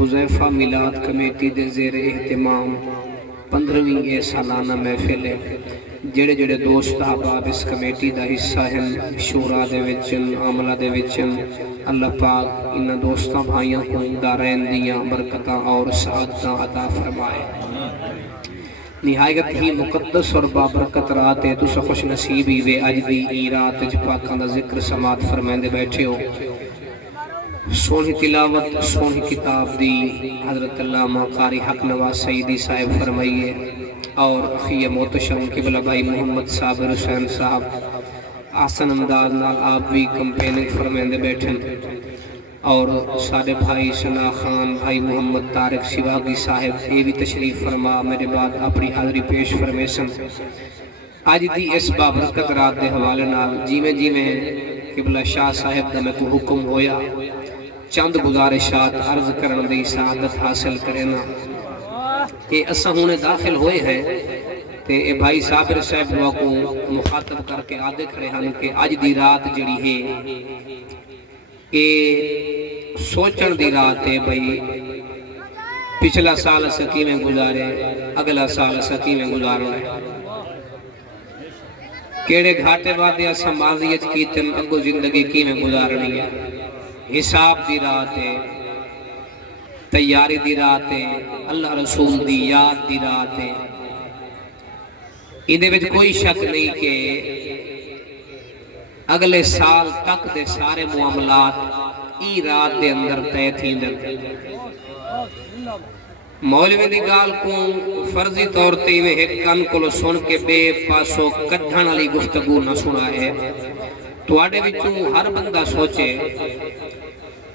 حذیفہ میلاد کمیٹی دے زیر اہتمام 15ویں سالانہ محفل ہے۔ جڑے جڑے دوست احباب اس کمیٹی دا حصہ ہیں، شورا دے وچن، عملہ دے وچن، اللہ پاک انہاں دوستاں بھائیاں کو دارین دیاں برکتاں اور سعادتاں عطا فرمائے۔ نہایت ہی مقدس اور بابرکت رات ہے، تسا خوش نصیبی وے اج دی ای رات وچ پاکاں دا ذکر سماعت فرمائندے بیٹھے ہو۔ سونی تلاوت سونی کتاب دی حضرت علامہ قاری حق نواز سعیدی صاحب فرمائیے، اور اخی محتشم قبلہ بھائی محمد صابر حسین صاحب آسن انداز نال آپ بھی کمپیننگ فرمائندے بیٹھن، اور سارے بھائی ثنا خان، بھائی محمد طارق سواگی صاحب یہ بھی تشریف فرما میرے بعد اپنی حاضری پیش فرمیسن۔ آج دی اس بابرکت رات دے حوالے نال جیویں جیویں قبلہ شاہ صاحب دا میں کو حکم ہویا، چند گزارشات عرض کرن دی سعادت حاصل کرنا۔ کہ اساں ہونے داخل ہوئے ہیں تے اے بھائی صابر صاحب کو مخاطب کر کے آدھے کھڑے ہن کہ آج دی رات جڑی ہے اے سوچن دی رات ہے بھئی پچھلا سال اساں کیویں گزارے، اگلا سال اساں کیویں گزارنا ہے، کیڑے گھاٹے وعدے اساں ماضی وچ کیتن، اگوں زندگی کیویں گزارنی ہے۔ حساب دی رات ہے، تیاری دی رات ہے، اللہ رسول دی یاد دی رات ہے۔ اندے وچ کوئی شک نہیں کہ اگلے سال تک دے سارے معاملات ای رات دے اندر طے تھیندن۔ مولوی دی گال کو فرضی طور تے میں ایک کن کو سن کے بے پاسو کڈھن والی گفتگو نہ سنا ہے۔ تواڈے وچوں ہر بندہ سوچے،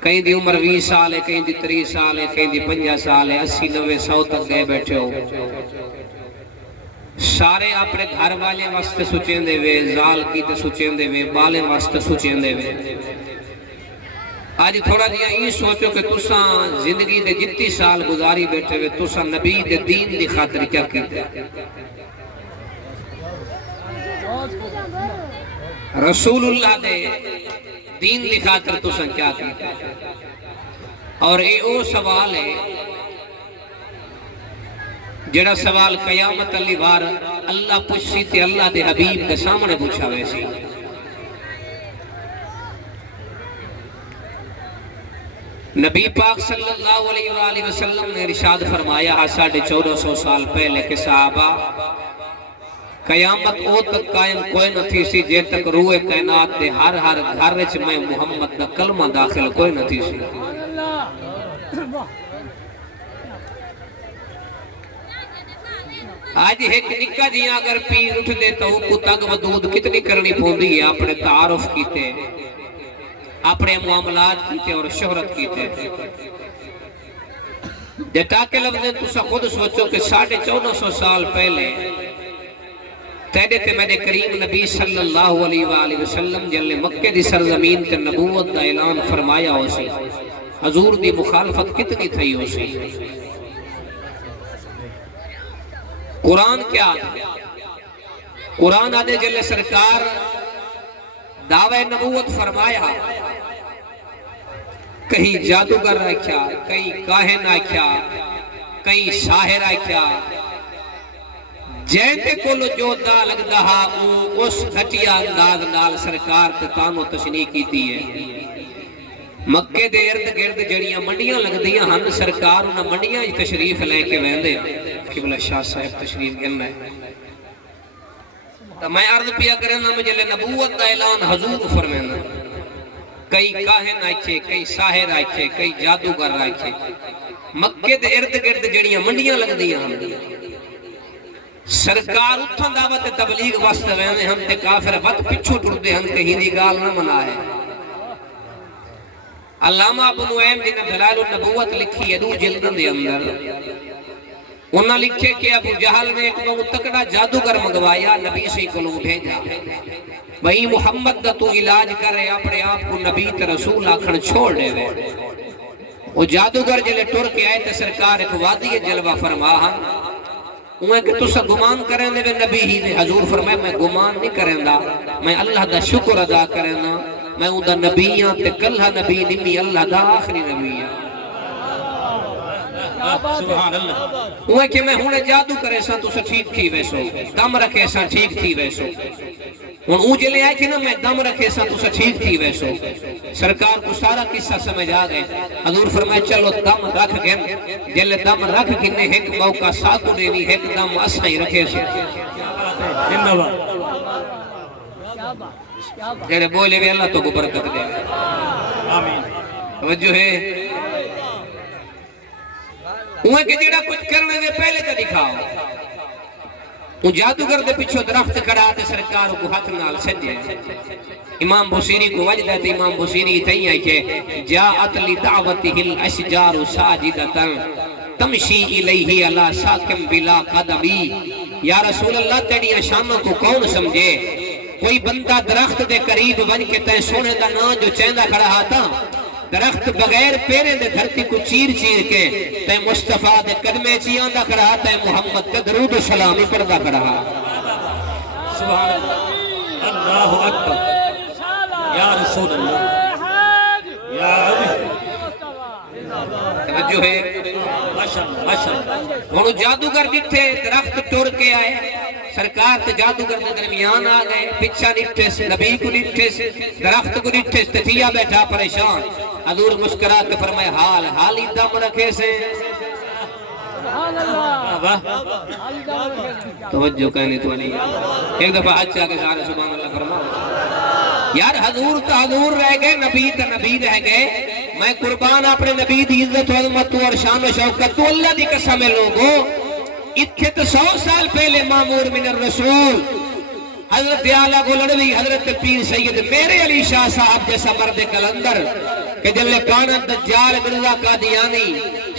کہیں دی عمر 20 سال ہے، کہیں دی 30 سال ہے، کہیں دی 50 سال ہے، 80 90 100 تک گئے بیٹھے ہو۔ سارے اپنے گھر والے واسطے سوچیں دے وے، زال کی تے سوچیں دے وے، بالے واسطے سوچیں دے وے۔ آج تھوڑا جیا یہ سوچو کہ تساں زندگی دے جتنی سال گزاری بیٹھے وے، تساں نبی دے دین دی خاطر کیا کیتے؟ رسول اللہ دے دین دی خاطر تساں کیا کیتے؟ اور اے او سوال ہے جڑا سوال قیامت علی وار اللہ پوچھی تے اللہ دے حبیب دے سامنے پوچھا ویسی۔ نبی پاک صلی اللہ علیہ وآلہ وسلم نے ارشاد فرمایا 1450 سال پہلے کہ صحابہ قیامت او تک قائم کوئی نہ تھی سی جے تک روح کائنات دے ہر ہر گھر وچ میں محمد دا کلمہ داخل کوئی نہ تھی سی۔ آج ایک نکا جیاں اگر پیر اٹھ دے تو کو تگ ودود کتنی کرنی پوندی ہے، اپنے تعارف کیتے، اپنے معاملات کیتے اور شہرت کیتے۔ جتا کے لفظیں تسا خود سوچو کہ 1450 سال پہلے تیرے تے میرے کریم نبی صلی اللہ علیہ وآلہ وسلم جلے مکہ دی سرزمین تے نبوت دا اعلان فرمایا ہو سی، حضور دی مخالفت کتنی تھی ہو سی۔ قرآن کیا ہے؟ قرآن آدھے جلے سرکار دعوی نبوت فرمایا، کہیں جادوگر رکھیا، کہیں کاہن رکھیا، کہیں ساحر رکھیا، جیتے کولو جو دا لگ دہا اس گھٹیا انداز نال سرکار تے تانو تشریح کیتی ہے۔ مکے دے ارد گرد جڑیاں منڈیاں لگ دیاں ہم سرکار انہاں منڈیاں تشریف لے کے ویندے قبلہ شاہ صاحب تشریف گھننا ہے۔ تو میں عرض پیا کرنا مجھے نبوت دا اعلان حضور فرمینا، کئی کاہن آئے، کئی ساحر آئے، کئی جادوگر آئے، مکے دے ارد گرد جڑیاں منڈیاں لگ دیاں ہم سرکار اتھاں دعوت تبلیغ واسطے ویندے ہم تے کافر وقت پچھو ٹردے ہم کہیں دی گال نہ منائے۔ علامہ ابو نعیم نے دلائل النبوت لکھی ہے 2 جلدوں دے اندر، انہاں لکھے کہ ابو جہل نے ایک بہت تکڑا جادوگر منگوایا، نبی سے کو بھیجا بھئی محمد دا تو علاج کرے، اپنے آپ کو نبی تے رسول آکھن چھوڑ دے وے۔ وہ جادوگر جلے ٹر کے آئے تے سرکار ایک وادی جلوہ فرماہا، انہیں کہ تسا گمان کریں دے نبی ہی دے، حضور فرمائے میں گمان نہیں کریں دا، میں اللہ دا شکر ادا کریں دا، میں اون دا نبیاں تے کلہ نبی نمی اللہ دا آخری نبیاں۔ سبحان اللہ وہ کہ میں ہونے جادو کرے سا تو ٹھیک تھی ویسو دم رکھے سا ٹھیک تھی ویسو ہوں او جلے آئے کہ نا میں دم رکھے سا تو ٹھیک تھی ویسو سرکار کو سارا قصہ سمجھ آ گئے حضور فرمائے چلو دم رکھ گئے جلے دم رکھ گنے ایک موقع ساکو دیوی ایک دم اسا ہی رکھے سے جڑے بولے بھی اللہ تو کو برکت دے آمین توجہ ہے وہ کہ جڑا کچھ کرنے دے پہلے تے دکھاؤ وہ جادوگر دے پیچھے درخت کھڑا تے سرکار کو ہاتھ نال سجے امام بصیری کو وجد ہے امام بصیری تھئی ہے کہ جاءت لدعوته الاشجار ساجدۃ تمشی الیہ علی ساکم بلا قدمی یا رسول اللہ تیری شانوں کو کون سمجھے کوئی بندہ درخت دے قریب بن کے تے سونے دا نا جو چیندہ کھڑا تھا درخت بغیر پیرے دے دھرتی کو چیر چیر کے تے مصطفیٰ دے قدمے چیاندہ کھڑا تے محمد دے درود و سلامی پردہ کھڑا سبحان اللہ اللہ اکبر یا رسول اللہ یا علی توجہ ہے ماشاءاللہ وہ جادوگر جتھے درخت ٹور کے آئے سرکار تے جادوگر نے درمیان آ گئے پچھا نٹھے سے نبی کو نٹھے سے درخت کو نٹھے سے تتھیا بیٹھا پریشان حضور مسکرا کے فرمائے حال ہی دم رکھے سے سبحان اللہ توجہ کہنے تو نہیں ایک دفعہ حج کے سارے سبحان اللہ فرما یار حضور تا حضور رہ گئے نبی تا نبی رہ گئے میں قربان اپنے نبی دی عزت و عظمت اور شان و شوکت تو اللہ دی قسم ہے لوگوں اتھے تو 100 سال پہلے معمور من الرسول حضرت اعلیٰ گولڑوی حضرت پیر سید میرے علی شاہ صاحب جیسا مرد کلندر کہ جلے کانا دجال مرزا قادیانی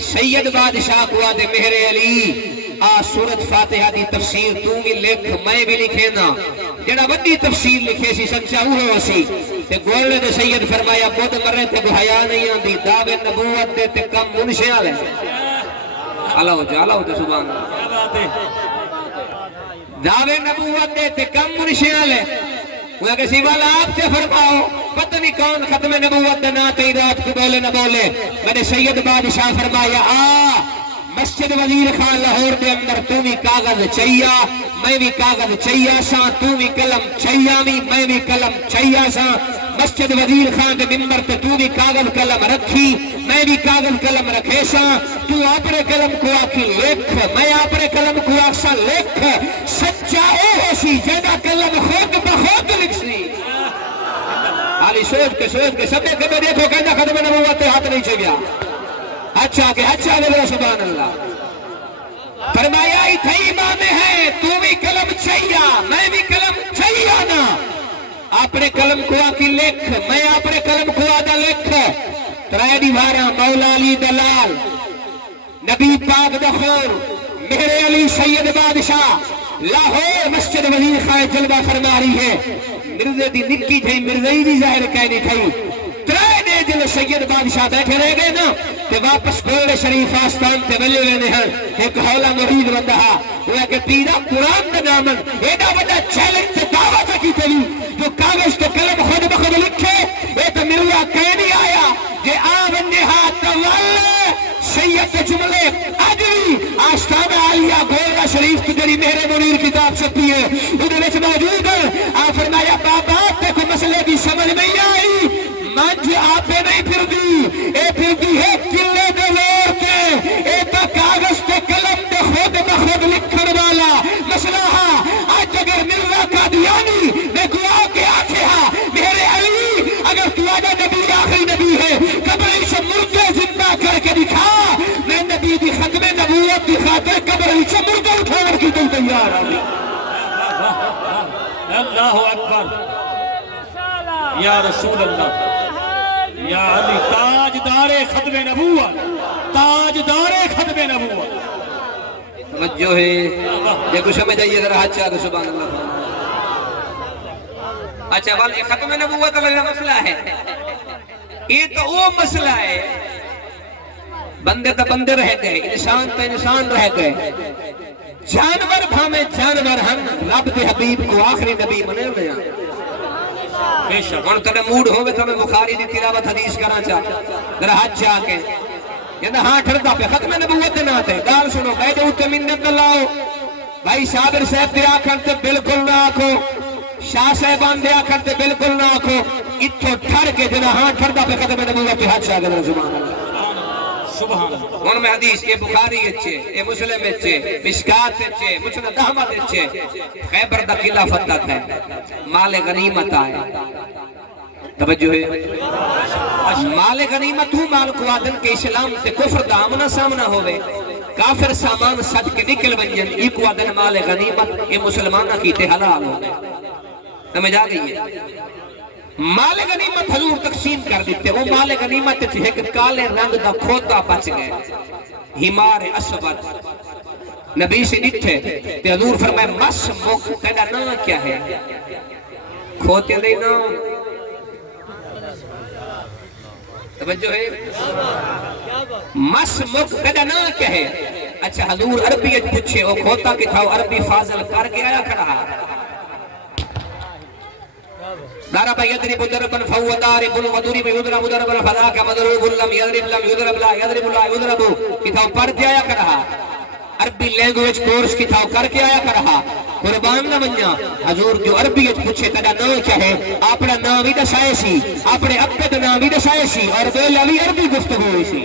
سید بادشاہ کو دے میرے علی سورت فاتحہ دی تفسیر تو بھی لکھ میں بھی لکھے نا جڑا وڈی تفسیر لکھے سی سچا ہوئے سی تے گولڑے دے سید فرمایا بود مرے تے بحیا نہیں آندی دعوے نبوت دے تے کم منشیاں لے اللہ ہو سبحان اللہ دعوے نبوت دے تے کم منشیاں لے وہ کہ سیوالا آپ سے فرماؤ پتہ نہیں کون ختم نبوت دے نا تے رات کو بولے نہ بولے میں نے سید بادشاہ فرمایا مسجد وزیر خان لاہور دے اندر تو بھی کاغذ چاہیا میں بھی کاغذ چاہیا سا تو بھی قلم چاہیا میں بھی قلم چاہیا سا مسجد وزیر خان دے ممبر تے تو بھی کاغذ قلم رکھی میں بھی کاغذ قلم رکھے سا تو اپنے قلم کو آکھی لکھ میں اپنے قلم کو آکسا لکھ سچا او ہو سی جیدہ قلم خود بخود لکھ سی آلی سوچ کے سب کے میں دیکھو کہنا ختم نبوت ہاتھ نہیں چاہیا اچھا لے سبحان اللہ فرمایا اتھے امام ہے تو بھی قلم چاہیا میں بھی قلم چاہیا نا اپنے قلم کو آکی لکھ میں اپنے قلم کو آدھا لکھ ترائے دیوارا مولا علی دلال نبی پاک دخور میرے علی سید بادشاہ لاہور مسجد وزیر خان جلوہ فرما رہی ہے مرزے دی نکی تھی مرزائی دی ظاہر کہنی تھی ترائے دے جل سید بادشاہ بیٹھے رہ گئے نا تے واپس گولڈ شریف آستان تے ملے لینے ہیں ایک حولا مرید بندہا وہ کہ پیرا قرآن دا نامن ایڈا وڈا چیلنج تے دعوت کی تلی جو کاغذ تے قلم خود بخود لکھے اے تو مریا کہنی آیا کہ آوندے ہاتھ واللہ سید جملے عجوی آستان عالیہ گولڈ شریف کی جری میرے منیر کتاب چھپی ہے ادھر اس موجود ہے فرمایا بابا تے کو مسئلے بھی سمجھ نہیں آئی منج آپے نہیں پھر دی ہے کلے دے لور کے اے تا کاغذ تے قلم دے خود بخود لکھن والا مسئلہ ہاں آج اگر مرزا قادیانی میں کو آکے آکے ہاں میرے علی اگر تو آجا نبی آخری نبی ہے قبر سے مردے زندہ کر کے دکھا میں نبی دی ختم نبوت دکھاتے قبر سے مردے اٹھانے کی تو تیار آگی اللہ اکبر یا رسول اللہ یا علی تاجدار ختم نبوت تاجدار ختم نبوت توجہ ہے یہ کچھ سمجھ آئیے ذرا ہاتھ چاہ سبحان اللہ اچھا والی ختم نبوت والا مسئلہ ہے یہ تو وہ مسئلہ ہے بندے تو بندے رہ گئے انسان تو انسان رہ گئے جانور بھامے جانور ہم رب دے حبیب کو آخری نبی منے ہوئے ہیں اور تمہیں موڈ ہوئے تو میں بخاری دی تلاوت حدیث کرنا چاہ ذرا حج چاہ کے جنہ ہاں ٹھردا پہ ختم نبوت نہ تے گال سنو میرے اوتے منت لاؤ بھائی صابر صاحب دے آکھن تے بالکل نہ آکھو شاہ صاحبان دے آکھن تے بالکل نہ آکھو اتھو ٹھر کے جنہ ہاں ٹھردا پہ ختم نبوت تے حد شاگل سبحان اللہ سبحان اللہ ان میں حدیث یہ بخاری اچھے یہ مسلم اچھے مشکات اچھے مسند احمد اچھے خیبر دا قلعہ فتح ہے مال غنیمت آئے توجہ ہے مال غنیمت ہوں مال قوادن کے اسلام سے کفر دا آمنا سامنا ہوئے کافر سامان صد کے نکل بنجن یہ قوادن مال غنیمت یہ مسلمانہ کی تے حلال ہوئے سمجھ آ گئی ہے مال غنیمت حضور تقسیم کر دیتے وہ مال غنیمت تھی ایک کالے رنگ دا کھوتا پچ گئے ہمار اسود نبی سے ڈٹھے تے حضور فرمائے مس مک تیرا نا کیا ہے کھوتے دے نا توجہ ہے مس مک تیرا نا کیا ہے اچھا حضور عربیت پوچھے وہ کھوتا کی تھا عربی فاضل کر کے آیا کھڑا ضرب يضرب ضربا فهو ضارب وضرب يضرب ضربا فذاك مضروب لم يضرب لم يضرب لا يضرب لا يضرب کتاب پڑھ کے آیا کر رہا عربی لینگویج کورس کتاب کر کے آیا کر رہا قربان نہ بنیا حضور جو عربیت پوچھے تیرا نام کیا ہے اپنا نام بھی دسائے سی اپنے ابے دا نام بھی دسائے سی اور بولا بھی عربی گفتگو ہوئی سی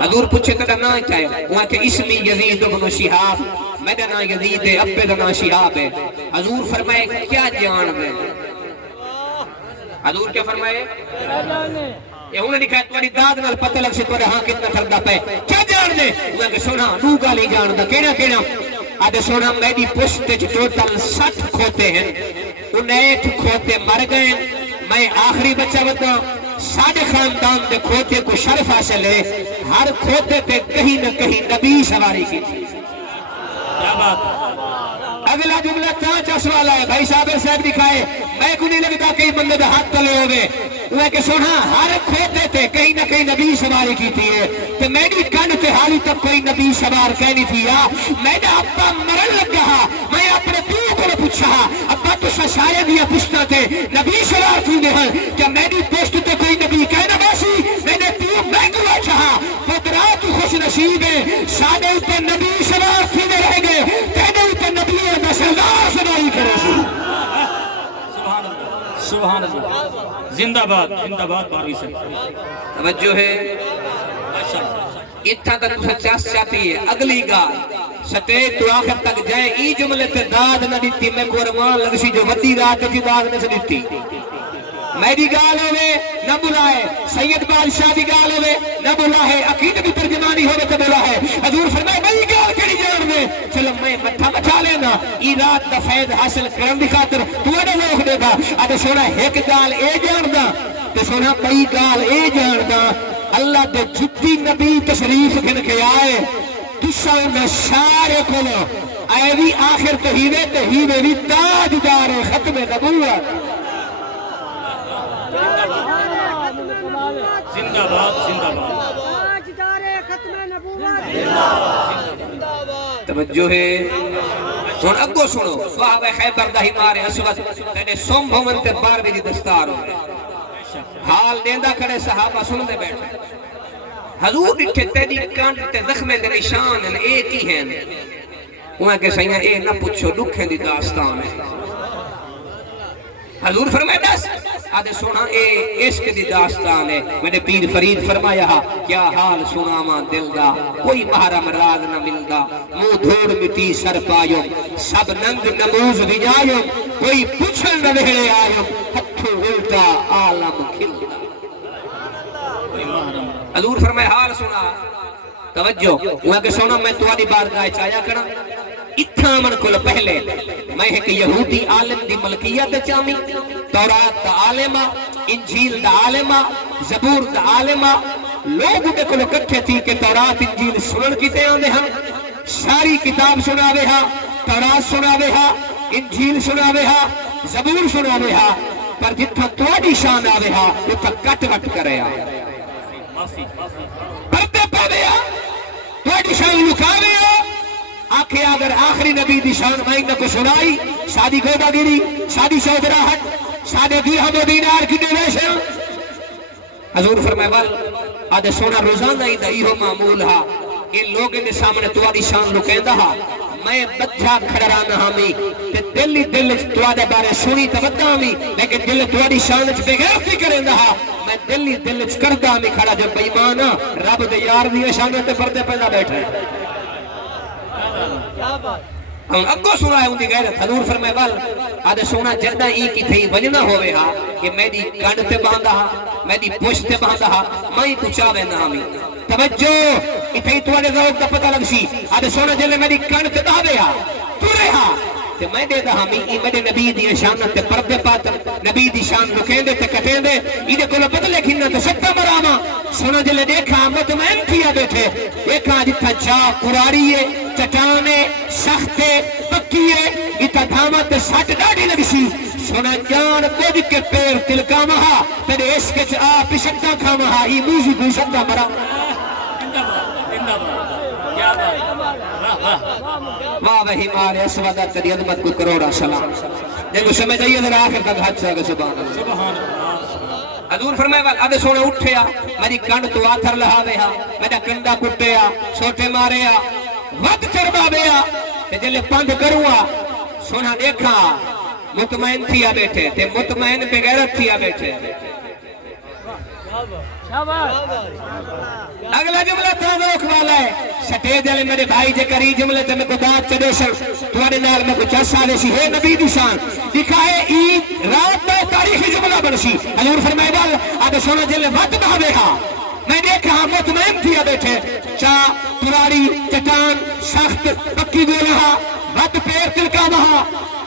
حضور پوچھے تیرا نام کیا ہے وہاں کہ اسمی یزید بن شہاب میرا نام یزید ہے ابے دا نام شہاب ہے حضور فرمائے کیا جان دے حضور کیا فرمائے یہ انہوں نے لکھا تمہاری داد نال پتہ لگ سے تمہارے ہاں کتنا ٹھردا پہ کیا جان دے وہ کہ سونا نو گالی جان دا کیڑا کیڑا آدھے سونا میری پشت ٹوٹل 60 کھوتے ہیں انہیں 8 کھوتے مر گئے میں آخری بچہ بتا ساڑھے خاندان دے کھوتے کو شرف حاصل ہے ہر کھوتے پہ کہیں نہ کہیں نبی سواری کی کیا بات اگلا جملہ چانچا سوالا ہے بھائی صاحب صاحب دکھائے میں کو نہیں لگتا کئی بندے دا ہاتھ تلے ہوئے وہ کہ سونا ہر کھوتے تھے کہیں نہ کہیں نبی سواری کی تھی ہے کہ میری کن تے حالی تک کوئی نبی سوار کہنی تھی یا میرا ابا مرن لگ گیا میں اپنے پیو کو پوچھا ابا تو شاید یہ پوچھتا تھے نبی سوار تھی نے کیا میری پوسٹ تے کوئی نبی کہنا باسی میں نے پیو میں کو چاہا پترا تو خوش نصیب ہے سادے اوپر نبی سوار تھی نے رہ گئے کہنے اوپر نبی اور سردار سواری کرے سی سبحان اللہ زندہ باد باروی سے توجہ ہے اتھا تک سچاس چاہتی ہے اگلی گال سٹیج تو آخر تک جائے ای جملے تے داد نہ دیتی میں کو رمان لگسی جو ودی رات کی داد نہ دیتی میری گال ہوئے نہ بلائے سید بادشاہ دی گال ہوئے نہ بلائے عقید بھی ترجمانی ہوئے تو بلائے حضور فرمائے میری گال کری جان میں چلو میں مٹھا مچھا لینا ای رات دا فید حاصل کرن دی خاطر تو اڑے لوگ دے گا آدھے سونا ایک گال اے جان دا تے سونا بئی گال اے جان دا اللہ دے جتی نبی تشریف گھن کے آئے تسا انہیں سارے کھولو آئے بھی آخر تہیوے بھی تاجدار ختم نبوت زندہ باد توجہ ہے سن اگو سنو صحابہ خیبر دا ہمار اسود تینے سوم بھون تے بارویں دی دستار ہو حال دیندہ کھڑے صحابہ سن دے بیٹھے حضور ڈٹھے تیری کانٹ تے زخمے دے نشان ہیں ایک ہی ہیں وہاں کہ سینا اے نہ پوچھو دکھیں دی داستان ہے حضور فرمائے دس آدھے سونا اے عشق دی داستان ہے میں نے پیر فرید فرمایا کیا حال سنا ماں دل دا کوئی محرم راز نہ ملدا منہ دھوڑ مٹی سر پایو سب ننگ نموز بجایو کوئی پوچھل نہ وہڑے آیو ہتھو الٹا عالم کھلدا حضور فرمائے حال سنا توجہ وہاں کہ سونا میں تمہاری بارگاہ چایا کرا اتھا من کل پہلے میں ایک یہودی عالم دی ملکیت چامی تورات دا عالمہ انجیل دا عالمہ زبور دا عالمہ لوگ دے کلو کٹھے تھی کہ تورات انجیل سنن کیتے آنے ہاں ساری کتاب سناوے ہاں تورات سناوے ہاں انجیل سناوے ہاں زبور سناوے ہاں پر جتھا توڑی شان آوے ہاں اتھا کٹ وٹ کرے ہاں پردے پاوے ہاں توڑی شان لکاوے ہاں آنکھیں اگر آخری نبی دی شان مائنہ کو سنائی شادی گودا گیری شادی شودراہت شادی درہم و دینار کی دیویشن حضور فرمائے آدھے سونا روزانہ ہی دئی ہو معمول ہا ان لوگ ان سامنے تواری شان لکیندہ ہا میں بچہ کھڑرانا ہمیں تے دل ہی دل توارے بارے سنی تبدہ ہمیں لیکن دل تواری شان بغیر فی کرندہ ہا میں دل ہی دل کردہ ہمیں کھڑا جو بیمانا رب دے یار دیئے شانوں تے پردے پیدا بیٹھے ہم اگو سنا ہے ان دی غیرت حضور فرمائے وال آدھے سونا جدہ ای کی تھی وجنہ ہوئے ہا کہ میں دی کانڈ تے باندھا ہا میں دی پوشت تے باندھا ہا میں کچھاوے نہ ہمیں توجہ اتھائی توڑے ذوق دا پتہ لگ سی آدھے سونا جلے میں دی کانڈ تے باندھے ہا تو رہے ہا تے میں دے دا ہمیں ای میرے نبی دی شان تے پردے پاتر نبی دی شان رکھیں دے تے کٹیں دے ای دے کلو بدلے کھننا تے سکتا مراما سونا جلے دیکھا مطمئن کیا بیٹھے دیکھا جتھا چاہ قراری ہے چٹانے سختے پکیے اتا دھامت سٹ ڈاڑی لگسی سونا جان کود کے پیر تلکا مہا تیرے اس کے چاہ پشکتا کھا مہا ہی موزی بھوشکتا مرا واہ وہی مارے اسودہ تری عظمت کو کروڑا سلام دیکھو سمجھ آئیے ذرا آخر تک حد سے آگے سبحان اللہ حضور فرمائے والا آدھے سونا اٹھیا میری کنڈ تو آتھر لہاوے ہا میرا کنڈا کٹیا سوٹے مارے ہا وقت چربا بیا جلے پند کروا سونا دیکھا مطمئن تھیا بیٹھے تے مطمئن بغیرت تھیا بیٹھے اگلا جملہ توقع والا ہے سٹے دل میرے بھائی جے کری جملے تے میں کو دات چڑے سن تمہارے نال میں کو چس آلے سی ہے نبی دی شان دکھائے عید رات میں تاریخی جملہ برسی حضور فرمائے وال آدھے سونا جلے وقت بہاوے ہا میں دیکھا مطمئن تھیا بیٹھے چاہ تراری چٹان سخت پکی گولہا وقت پیر تلکا مہا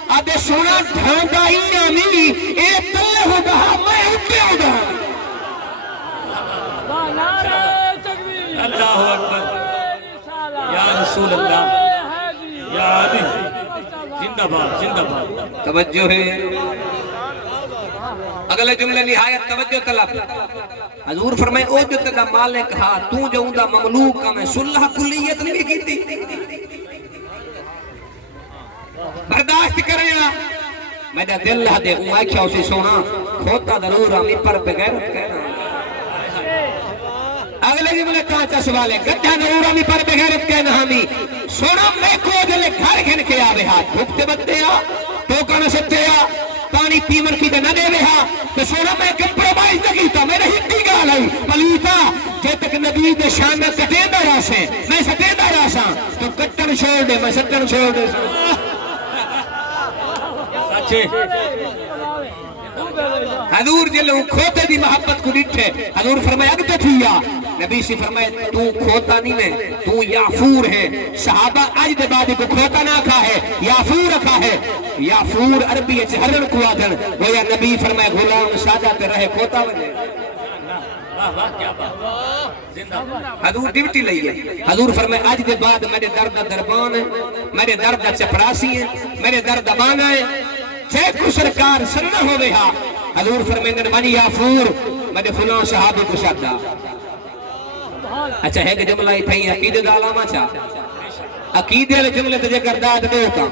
آدھے سونا ڈھانڈا ہی آمی اے تلے ہو گا میں اٹھے ہو گا اللہ اکبر یا رسول اللہ یا علی زندہ باد زندہ باد توجہ ہے اگلے جملے نہایت توجہ طلب حضور فرمائے او جو تدا مالک ہا تو جو اندہ مملوک کا میں صلح کلیت نہیں کی تھی برداشت کریا میرا دل لہ دے امائی کیا اسے سونا کھوتا ضرور ہمیں پر بغیرت کہنا اگلے جملے کانچا سوالے گھٹا ضرور ہمیں پر بغیرت کہنا ہمیں سونا میں کو جلے گھر گھن کے آوے ہاتھ بھکتے بکتے آ ٹوکا نہ سکتے آ پانی پیمن کی دے نہ دے وہا تو سونا میں کمپرومائز نہ کیتا میں نہیں کی گا لائی پلیتا جے تک نبی دے شان میں کٹے دا راسے میں سٹے دا راسا تو کٹن چھوڑ دے میں سٹن چھوڑ دے سچے حضور جلو کھوتے دی محبت کو ڈٹھے حضور فرمائے اگتے تھیا نبی سے فرمائے تو کھوتا نہیں ہے تو یافور ہے صحابہ آج دے بعد کو کھوتا نہ کھا ہے یافور رکھا ہے یافور عربی ہے ہرن کو آدھن وہ یا نبی فرمائے غلام سادہ پہ رہے کھوتا وجہ حضور ڈیوٹی لئی ہے حضور فرمائے آج دے بعد میرے درد دربان ہے میرے درد چپراسی ہے میرے درد بانا ہے چھے کو سرکار سننا ہوئے ہا حضور فرمائے منی یافور میرے فلان صحابی کو شادہ اچھا ہے کہ جملہ ہی تھئی عقیدے دا علامہ چاہ عقیدے والے جملے تے جے کرداد دے ہوتا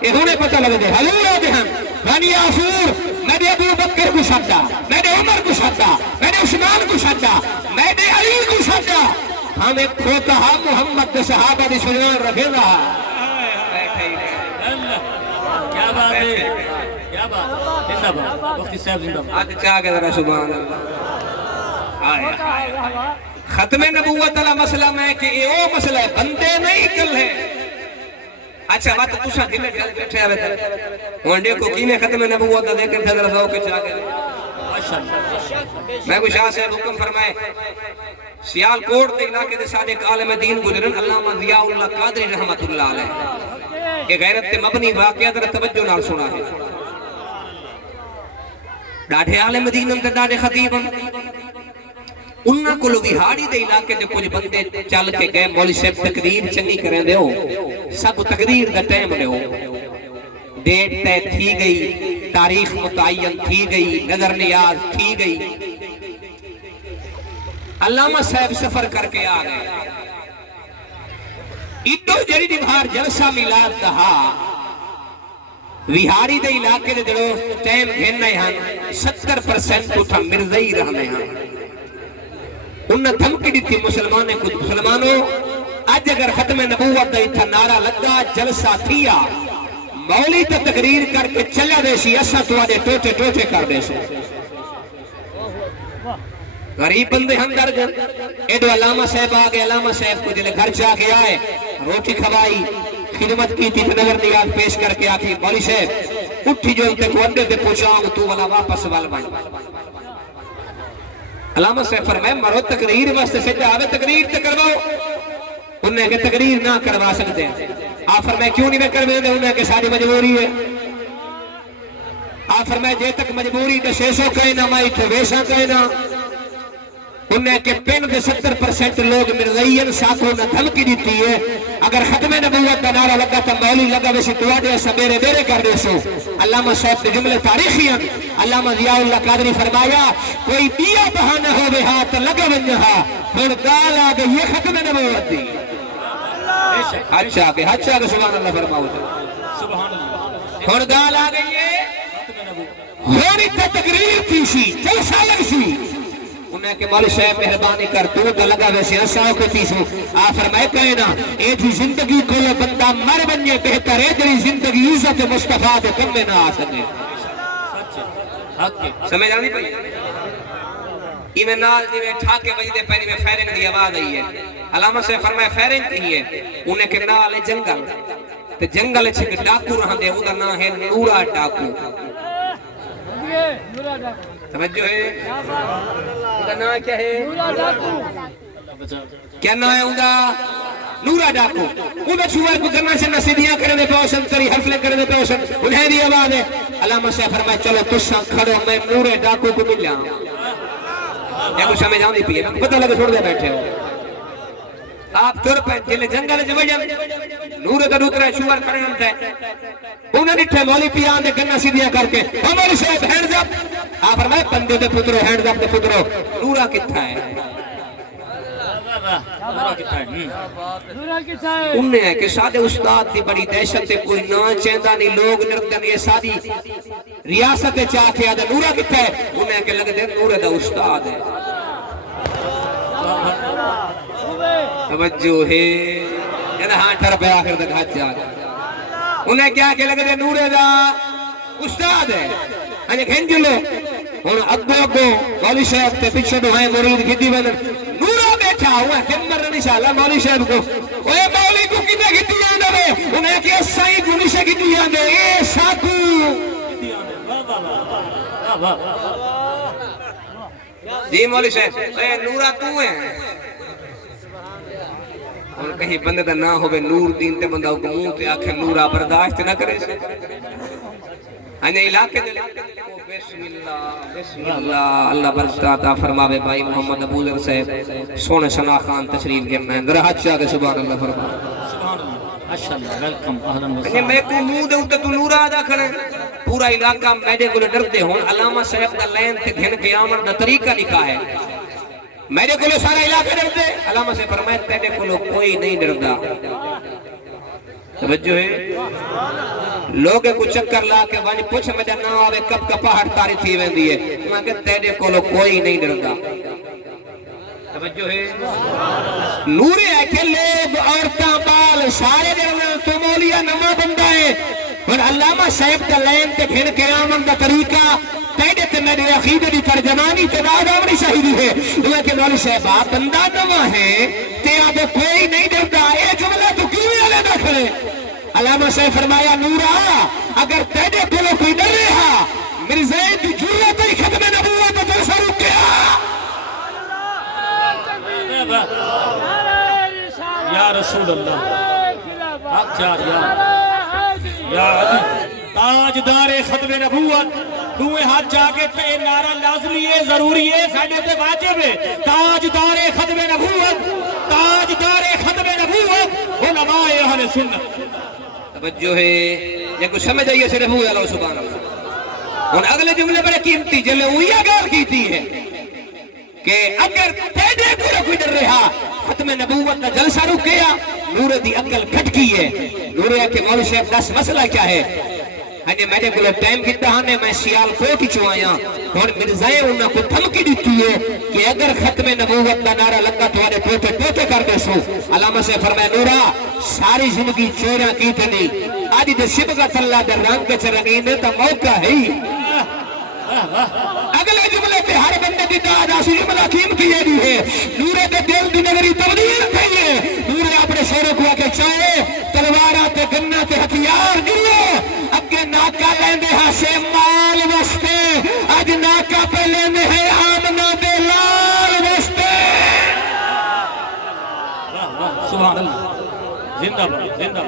اے ہونے پتہ لگ دے حضور آدھے ہم بنی یافور میرے ابو بکر کو شادہ میرے عمر کو شادہ میرے عثمان کو شادہ میرے علی کو شادہ ہم ایک کھوتا ہا محمد دے صحابہ دی سنان رکھے رہا کیا بات ہے کیا بات زندہ باد مفتی صاحب زندہ باد آج چاہ گئے ذرا سبحان اللہ آئے ختم نبوت اللہ مسئلہ میں کہ یہ وہ مسئلہ ہے بندے نہیں کل ہے اچھا بات تُسا دل جل بیٹھے آوے تھے وانڈے کو کینے ختم نبوت دے کر تھے ذرا سو کے چاہ گئے میں کچھ آسے حکم فرمائے سیال کوٹ دے علاقے دے صادق عالم دین گزرن علامہ ضیاء اللہ قادری رحمت اللہ علیہ کہ غیرت تے مبنی واقعہ در توجہ نال سنا ہے ڈاڑھے عالم دین تے ڈاڑھے خطیب انہاں کو وہاڑی دے علاقے دے کچھ بندے چل کے گئے مولوی صاحب تقریر چنگی کریں دے ہو سب تقریر the time they who date تے تھی گئی تاریخ متعین تھی گئی نظر نیاز تھی گئی علامہ صاحب سفر کر کے آ گئے اتو جڑی دیوار جلسہ میلاد دہا وہاڑی دے علاقے دے جڑو ٹائم گھننے ہن 70% اٹھا مرزائی رہنے ہن انہیں دھمکی دیتی مسلمانوں کو، مسلمانوں اج اگر ختم نبوت دا اتھا نعرہ لگا جلسہ تھیا مولی تو تقریر کر کے چلے دے سی اسا تواڈے ٹوٹے ٹوٹے کر دے سی غریب بندے ہم در گئے ایڈو علامہ صاحب آگے علامہ صاحب کو جلے گھر جا کے آئے روٹی کھوائی خدمت کی تھی نظر نیاز پیش کر کے آخری مولی صاحب اٹھی جو انتے کو اندے دے پوچھاؤں تو والا واپس وال بائیں علامہ صاحب فرمائے مرو تقریر واسطے سجدہ آوے تقریر تے کرواؤ انہیں کہ تقریر نہ کروا سکتے ہیں آپ فرمائے کیوں نہیں میں کروے دے انہیں کہ ساری مجبوری ہے آپ فرمائے جے تک مجبوری تے 600 کہنا مائی تو ویسا کہنا انہیں کہ پین کے 70% لوگ مرغین ساتھوں نے دھمکی دیتی ہے اگر ختم نبوت کا نعرہ لگا تو مولی لگا ویسے تواڈے سمیرے میرے کر دے سو علامہ صاحب کے جملے تاریخی ہیں علامہ ضیاء اللہ قادری فرمایا کوئی دیا بہانہ ہو بے ہاتھ لگا ونجہا پھر گال آگے یہ ختم نبوت دی اچھا کہ سبحان اللہ فرماؤ سبحان اللہ پھر گال آگے یہ ہونی تا تقریر کی سی جلسہ لگ سی انہیں کہ مولی صاحب مہربانی کر تو لگا ویسے اساؤ کے تیسو آپ فرمائے کہنا اے جی زندگی کو بندہ مر بنجے بہتر ہے جری زندگی عزت مصطفیٰ دے کم میں نہ آ سکے سمجھ آنی پہی ایمیں نال جی میں ٹھاکے وجدے پہنی میں فیرنگ دی آواز آئی ہے علامہ سے فرمائے فیرنگ کی ہے انہیں کہ نال جنگل تے جنگل چھک ڈاکو رہاں دے وہ نا ہے نورا ڈاکو سمجھو ہے انہا نا کیا ہے کیا نا ہے انہا نورا ڈاکو انہا چھوار کو کرنا چاہنا سیدھیاں کرنے پہ اوسن کری حرفلیں کرنے پہ اوسن انہیں دی آواز ہے علامہ سے فرمائے چلو تُساں کھڑو میں نورے ڈاکو کو مل جاؤں یا کچھ ہمیں جاؤں نہیں پیئے پتہ لگے چھوڑ دے بیٹھے ہو آپ تر پہ جلے جنگل جو وجہ نور کا دوترہ شوار کھڑے ہم تھے انہیں نٹھے مولی پیان دے گنہ سیدھیاں کر کے مولی صاحب ہینڈز اپ آپ فرمائے بندے دے پترو ہینڈز اپ دے پترو نورا کتھا ہے انہیں ہے کہ سادے استاد دی بڑی دہشت تے کوئی نہ چیندہ نہیں لوگ نردن یہ سادی ریاست چاہ کے آدھے نورا کتھا ہے انہیں ہے کہ لگ دے نور دا استاد ہے توجہ ہے کہتا ہاں ٹھر پہ آخر تک ہاتھ جا انہیں کیا کہ لگے دے نورے دا استاد ہے انہیں کھینچ لو انہیں اگو مولی صاحب تے پچھے دہائیں مرید گھتی بندر نورا بیٹھا ہوا ہے کمبر انشاءاللہ مولی صاحب کو اوہ مولی کو کنے گھتی جاندے بے انہیں کہ سائی گنی سے گھتی جاندے اے ساکو جی مولی صاحب اے نورا تو ہے اور کہیں بندے دا نہ ہوئے نور دین تے بندہ کو منہ تے آکھے نورا برداشت نہ کرے انہیں علاقے دے بسم اللہ اللہ برکت عطا فرماوے بھائی محمد ابو ذر صاحب سونے سنا خان تشریف کے میں ذرا ہاتھ چاہ کے سبحان اللہ فرماوے سبحان اللہ ماشاءاللہ ویلکم اہلا انہیں میں کو منہ دے اوتے تو نورا ادا کرے پورا علاقہ میڈے کو ڈرتے ہون علامہ صاحب دا لین تے گھن کے آمن دا طریقہ لکھا ہے میرے کو سارا علاقہ ڈرتے علامہ سے فرمائے تیرے کو کوئی نہیں ڈردا توجہ ہے لوگ کو چکر لا کے وانی پوچھ مجھے نہ آوے کب کا پہاڑ تاری تھی ویندی ہے میں کہ تیرے کو کوئی نہیں ڈردا توجہ ہے نورے ہے کہ لوگ عورتاں بال سارے ڈرنا تو مولیہ نما بندہ ہے اور علامہ صاحب کا لین تے گھن کے آمن دا طریقہ تیرے تے میرے عقیدہ دی ترجمانی تے داد آمنی شاہدی ہے لیکن مولی صاحب آپ بندہ نما ہے تے آدھے کوئی نہیں ڈردا اے جملہ تو کیوں علیہ نہ کھڑے علامہ صاحب فرمایا نورا اگر تیرے کو کوئی ڈر رہا مرزائی دی جرت ہی ختم نبوت تو جلسہ رک گیا یا رسول اللہ حق جار یا علی تاجدار ختم نبوت دوئے ہاتھ جاگے تے نعرہ لازمی ہے ضروری ہے ساڑھے تے واجب ہے تاجدار ختم نبوت تاجدار ختم نبوت علماء اہل سنت توجہ ہے یہ کچھ سمجھ آئیے صرف ہوئے اللہ سبحانہ اللہ اور اگلے جملے بڑے قیمتی جلے ہوئی اگال کیتی ہے کہ اگر تیرے کو کوئی ڈر رہا ختم نبوت کا جلسہ رک گیا نور دی عقل پھٹ کی ہے نور ہے کہ مولی صاحب دس مسئلہ کیا ہے ہنے میرے کو ٹائم کیتا ہنے میں سیال کوٹ چوں آیا ہن مرزائے انہاں کو دھمکی دتی ہے کہ اگر ختم نبوت دا نعرہ لگا تمہارے ٹوٹے ٹوٹے کر دے سو علامہ سے فرمایا نورا ساری زندگی چوریاں کیتے نہیں آج دے سبغت اللہ دے رنگ وچ رنگین تے موقع ہے اگلے جملے پہ ہر بندے کی داد آسی جملہ قیمتی یہ بھی ہے نورے دے دل دی نگری تبدیل تھی ہے نورے اپنے شوروں کو آکے چاہے تلوارہ تے گنہ تے ہتھیار دیو اگے ناکا لیندے ہاسے مال وستے آج ناکا پہ لیندے ہیں آمنہ دے لال وستے سبحان اللہ زندہ بھائی زندہ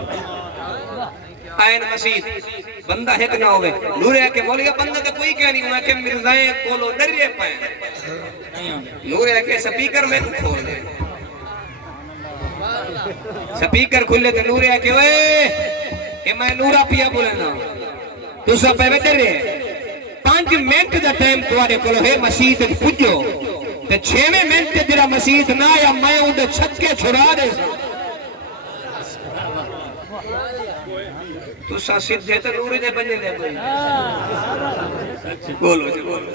آئین مسید بندہ ایک نہ ہوئے نورے آکے بولیا بندہ تو کوئی کہہ نہیں ہوا کہ مرزائیں کولو ڈریے پائیں نورے آکے سپیکر میں کھول دے سپیکر کھلے تو نورے آکے وے کہ میں نورا پیا بولنا تو سب پہ بیٹھے رہے 5 منٹ دا ٹائم توارے کولو ہے مسید پجو تے 6 منٹ جرا مسید نہ یا میں اندھے چھکے چھڑا دے تو سا سدھے تو نوری دے بننے دے بھئی بولو جی بولو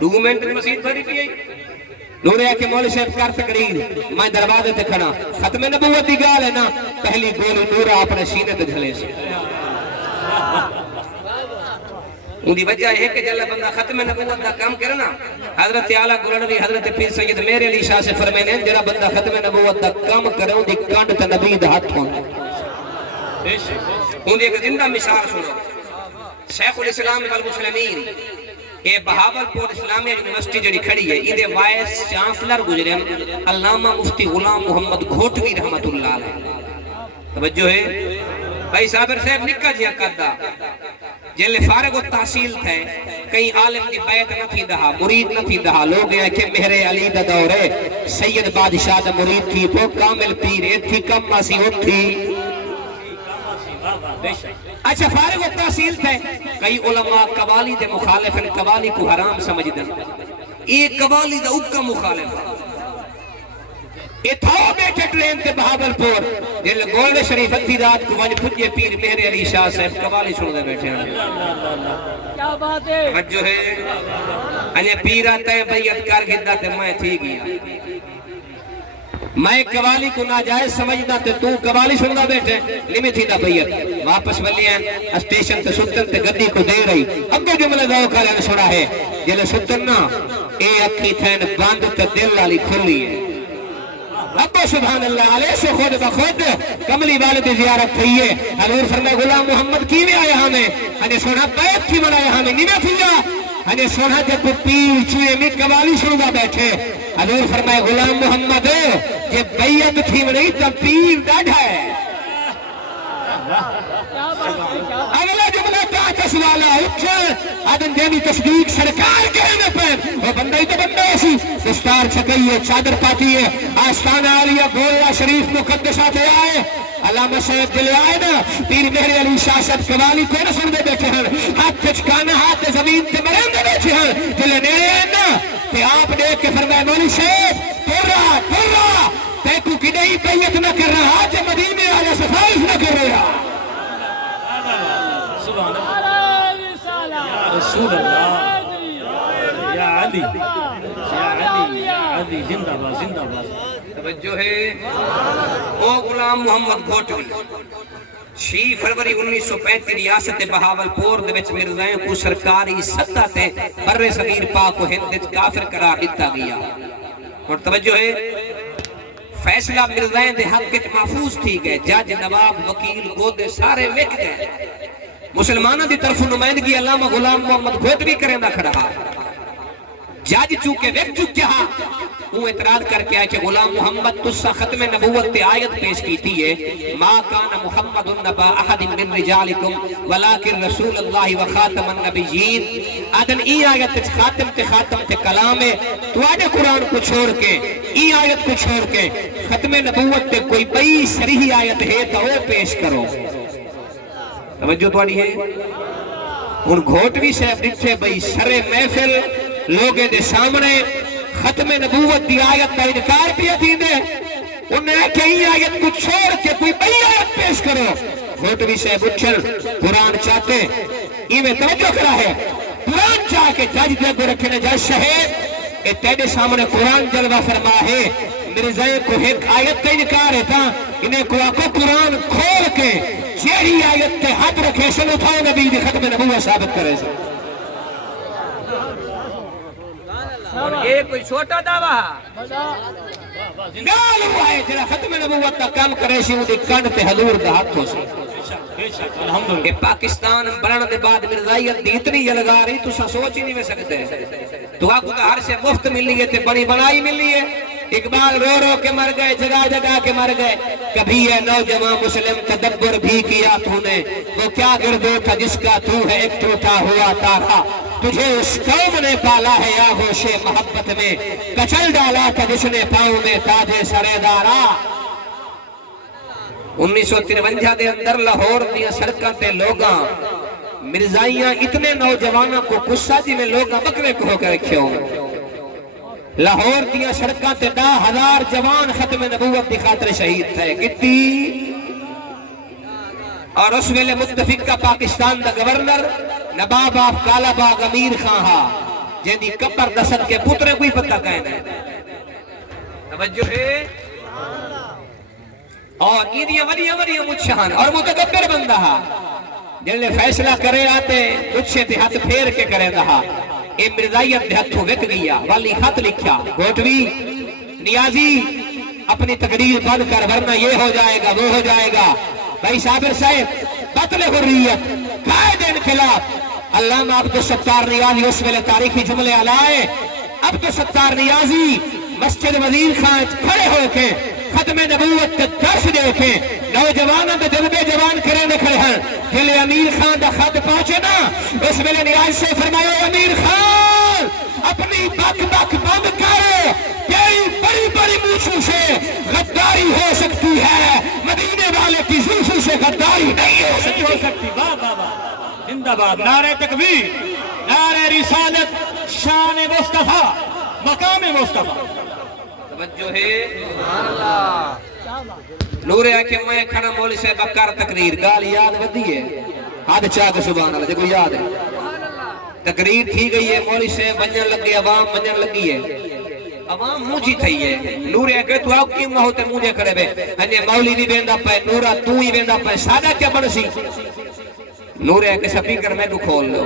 2 منٹ مسید بھری پی نورے آکے مولی صاحب کر تقریر میں دروازے تے کھڑا ختم نبوت دی گال ہے نا پہلی گولی نورا اپنے سینے تے جھلے سے ان دی وجہ ہے کہ جلہ بندہ ختم نبوت دا کام کرنا حضرت اعلیٰ گلنوی حضرت پیر سید میرے علی شاہ سے فرمینے جرہ بندہ ختم نبوت دا کام کرے ان دی کانڈ تا نبی دا ہاتھ ہونے ان دی ایک زندہ مثال سنو شیخ الاسلام والمسلمین یہ بہاولپور اسلامیہ یونیورسٹی جڑی کھڑی ہے یہ دے وائس چانسلر گزرے علامہ مفتی غلام محمد گھوٹوی رحمت اللہ علیہ توجہ ہے بھائی صابر صاحب نکا جیا کردہ جلے فارغ و تحصیل تھے کئی عالم کی بیعت نہ تھی دہا مرید نہ تھی دہا لوگ ہیں کہ مہر علی دا دور ہے سید بادشاہ دا مرید تھی وہ کامل پیر تھی کم ماسی ہو تھی اچھا فارغ و تحصیل تھے کئی علماء قوالی دے مخالف ہیں قوالی کو حرام سمجھ دیں ایک قوالی دا اکا مخالف ہے یہ تھا بیٹھے ٹرین تے بہاولپور جل گولڈ شریف ادھی رات کو ونج پھجے پیر مہر علی شاہ صاحب قوالی سن دے بیٹھے ہیں کیا بات ہے وجہ ہے انہیں پیرہ تے بیعت کر گھدہ تے میں تھی گیا میں قوالی کو ناجائز سمجھنا تے تو قوالی سننا بیٹھے لیمی تھی دا بیعت واپس ولی ہیں اسٹیشن تے سلطن تے گدی کو دے رہی اگو جملے دو کالے سنا ہے جلے سلطن نا اے اکھی تھین باندھ تے دل والی کھلی ہے ابو سبحان اللہ علیہ سے خود بخود کملی والد زیارت تھی ہے حضور فرمائے غلام محمد کی میں آیا ہمیں ہنے سونا بیت کی منایا ہمیں نیمہ تھی جا ہنے سونا جب کو پیر چوئے میں قوالی سنگا بیٹھے حضور فرمائے غلام محمد یہ بیعت تھی نہیں تو پیر ڈاڑھا ہے اگلا جملہ کاکس والا اٹھا آدم دینی تصدیق سرکار کہنے پر وہ بندہ ہی تو بندہ ایسی دستار چھکئی ہے چادر پاتی ہے آستانہ علیہ گولہ شریف مقدسات آئے علامہ صاحب دلے آئے نا پیر مہر علی شاہ صاحب قوالی کو نہ سن دے بیٹھے ہیں ہاتھ کچکانا ہاتھ زمین تے مرین دے بیٹھے ہیں دلے نیرے ہیں نا کہ آپ دیکھ کے فرمائے مولی صاحب تورا تیکو کی نہیں بیعت نہ کر رہا آج مدینے آجا سفارش نہ کر رہا سبحان اللہ یا رسول اللہ یا علی یا علی یا علی زندہ باد زندہ باد توجہ ہے او غلام محمد گھوٹوی 6 فروری 1935 ریاست بہاولپور دے وچ مرزائیں کو سرکاری سطح تے بر صغیر پاک و ہند وچ کافر قرار دتا گیا اور توجہ ہے فیصلہ مرزائیں دے حق وچ محفوظ تھی گئے جج نواب وکیل گودے سارے وک گئے مسلمانوں دی طرف نمائندگی علامہ غلام محمد گھوٹوی کریں دا کھڑا جج چونکہ وک چکیا وہ اعتراض کر کے آئے کہ غلام محمد تسا ختم نبوت تے آیت پیش کی تھی ہے ما کان محمد نبا احد من رجالکم ولیکن رسول اللہ و خاتم النبیین آدن ای آیت خاتم تے کلام ہے تو آجے قرآن کو چھوڑ کے ای آیت کو چھوڑ کے ختم نبوت تے کوئی بئی صریح آیت ہے تو وہ پیش کرو توجہ توڑی ہے ان گھوٹوی سے ڈٹھے بئی سر محفل لوگے دے سامنے ختم نبوت دی آیت کا انکار بھی تھی دے انہیں کئی آیت کو چھوڑ کے کوئی بئی آیت پیش کرو گھوٹوی سے بچھل قرآن چاہتے یہ میں توجہ کرا ہے قرآن چاہ کے جج دے کو رکھنے جائے شہید اے تیرے سامنے قرآن جلوہ فرما ہے مرزائے کو ایک آیت تے انکار ہے تھا انہیں کو آکو قرآن کھول کے چیری آیت تے حد رکھے سن اٹھاؤ نبی دی ختم نبوہ ثابت کرے سن اور یہ کوئی چھوٹا دعویٰ گال ہوا ہے جنہا ختم نبوت کا کام کرے سی وہ دی کنڈ تے حضور دا ہاتھ ہو سی کہ پاکستان بڑھن دے بعد مرزائیت دی اتنی جلگا رہی تو سوچ ہی نہیں میں سکتے تو آپ کو ہر سے مفت ملی ہے تے بڑی بنائی ملی ہے اقبال رو رو کے مر گئے جگہ جگہ کے مر گئے کبھی ہے نوجوان مسلم تدبر بھی کیا تو نے وہ کیا گردو تھا جس کا تو ہے ایک ٹوٹا ہوا تارا تجھے اس قوم نے پالا ہے یا ہوش محبت میں کچل ڈالا تھا جس نے پاؤں میں تاج سرے دارا 1953 دے اندر لاہور دیا سڑکاں تے لوگاں مرزائیاں اتنے نوجوانوں کو قصہ جی میں لوگاں بکرے کو ہو کے رکھے ہوں لاہور دیا سڑکاں تے 10,000 جوان ختم نبوت دی خاطر شہید تھے کتنی اور اس ویلے متفق کا پاکستان دا گورنر نباب آف کالا باغ امیر خان ہا جن دی قبر دست کے پترے کوئی پتہ کہنے توجہ ہے اور ایدیاں وڈیاں مچھان اور متکبر بندہ ہا جن نے فیصلہ کرے آتے اچھے تے ہاتھ پھیر کے کرے رہا اے مرزائیت دے ہتھوں وک گیا والی خط لکھیا گھوٹوی نیازی اپنی تقریر بند کر ورنہ یہ ہو جائے گا وہ ہو جائے گا بھائی صابر صاحب قتل حریت قائد انقلاب علامہ عبدالستار نیازی اس ویلے تاریخی جملے علائے عبدالستار نیازی مسجد وزیر خان کھڑے ہو کے ختم نبوت کے درس دے کے نوجوانوں کے جذبے جوان کرنے کھڑے ہیں کہ امیر خان دا خط پہنچے نا اس ویلے نیاز سے فرمایا امیر خان اپنی بک بک بند کرو کئی بڑی بڑی موچوں سے غداری ہو سکتی ہے مدینے والے کی زلفوں سے غداری نہیں ہو سکتی زندہ باد نعرہ تکبیر نعرہ رسالت شان مصطفیٰ مقام مصطفیٰ توجہ ہے نور ہے کہ میں کھانا مولی سے بکار تقریر گال یاد بدی ہے ہاتھ چاہ کے سبحان اللہ جو یاد ہے تقریر تھی گئی ہے مولی سے بنجن لگی عوام بنجن لگی ہے عوام موجی تھی ہے نور ہے کہ تو آپ کی ہوتے مجھے کرے بے ہنجے مولی بھی بیندہ پہ نورہ تو ہی بیندہ پہ سادہ کیا بڑھ سی نور ہے کہ سپیکر میں کو کھول لو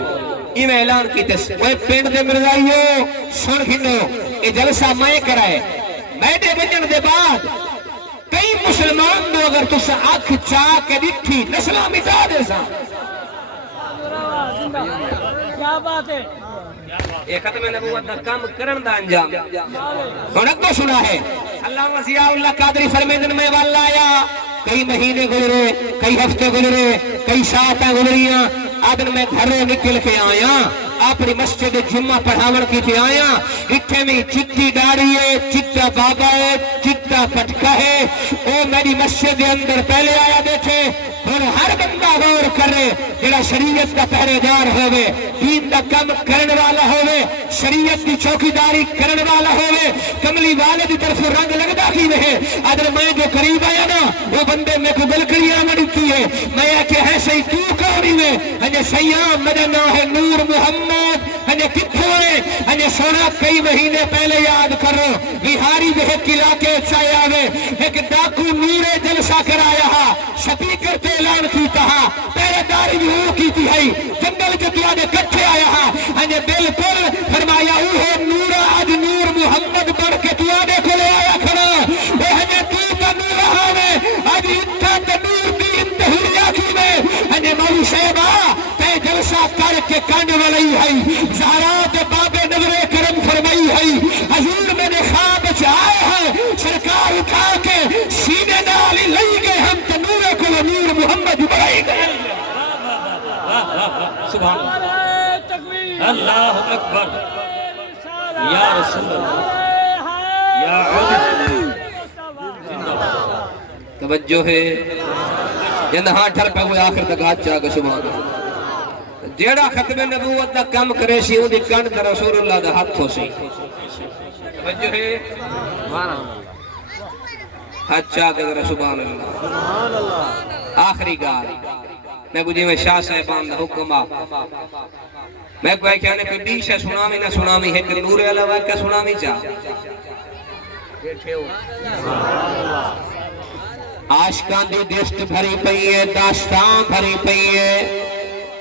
یہ میں اعلان کی تس وہ پینڈ دے مرزائیو سن کھنو یہ جلسہ میں کرائے میں دے بجن دے بعد کئی مسلمان دو اگر تُس آنکھ چاہ کے دکھی نسلہ مٹا دے سا کیا بات ہے یہ ختم نبوت دا کام کرن دا انجام سنک تو سنا ہے اللہ وزیاء اللہ قادری فرمیدن میں والا آیا کئی مہینے گزرے کئی ہفتے گزرے کئی ساتیں گزریاں آدن میں گھروں نکل کے آیا اپنی مسجد جمعہ پڑھاون کی تھی آیا اتھے میں چٹی داڑھی ہے چٹا بابا ہے چٹا پٹکا ہے او میری مسجد اندر پہلے آیا بیٹھے اور ہر بندہ غور کرے جڑا شریعت کا پہرے دار ہوئے دین دا کم کرن والا ہوئے شریعت کی چوکیداری کرن والا ہوئے کملی والے دی طرف رنگ لگدا کی رہے ادھر میں جو قریب آیا نا وہ بندے میں کو گلکڑیاں مڑتی ہے میں کہ ہے صحیح تو کونی میں ہنجے سیام میرا نام ہے نور محمد ہنجے کتھوں ہے ہنجے سونا کئی مہینے پہلے یاد کرو بہاری بہت علاقے چاہے آوے ایک ڈاکو نور جلسہ کرایا سپیکر تے اعلان کیتا پہلے داری بھی ہو کیتی ہے جنگل جو دعانے کٹھے آیا ہنجے بالکل فرمایا اوہ نور آج نور محمد بڑھ کے دعانے کو لے آیا کھڑا اے ہنجے تو کا نور آوے آج اتھا تنور بھی انتہوریا کی میں ہنجے مولی صاحبہ تے جلسہ کر کے کانڈ والی ہے زہرات باب نظر کرم فرمائی ہے حضور میں نے خواب چاہے ہیں سرکار اٹھا کے سینے نالی لئی گئے ہم تنور کو نور محمد بڑھائی گئے سبحان اللہ اللہ اکبر یا رسول اللہ یا علی توجہ ہے جنہاں ٹھر پہ ہوئے آخر تک ہاتھ چاہ کے سبحان اللہ جیڑا ختم نبوت دا کم کرے سی وہ دی کنڈ دا رسول اللہ دا ہاتھ ہو سی توجہ ہے اچھا کہ ذرا سبحان اللہ آخری گال میں کچھ میں شاہ صاحبان دا حکم آ میں کوئی کہنے کوئی دیش ہے سنامی نہ سنامی ہے کہ نور علاوہ کیا سنامی چاہ عاشقان دی دست بھری پئی ہے داستان بھری پئی ہے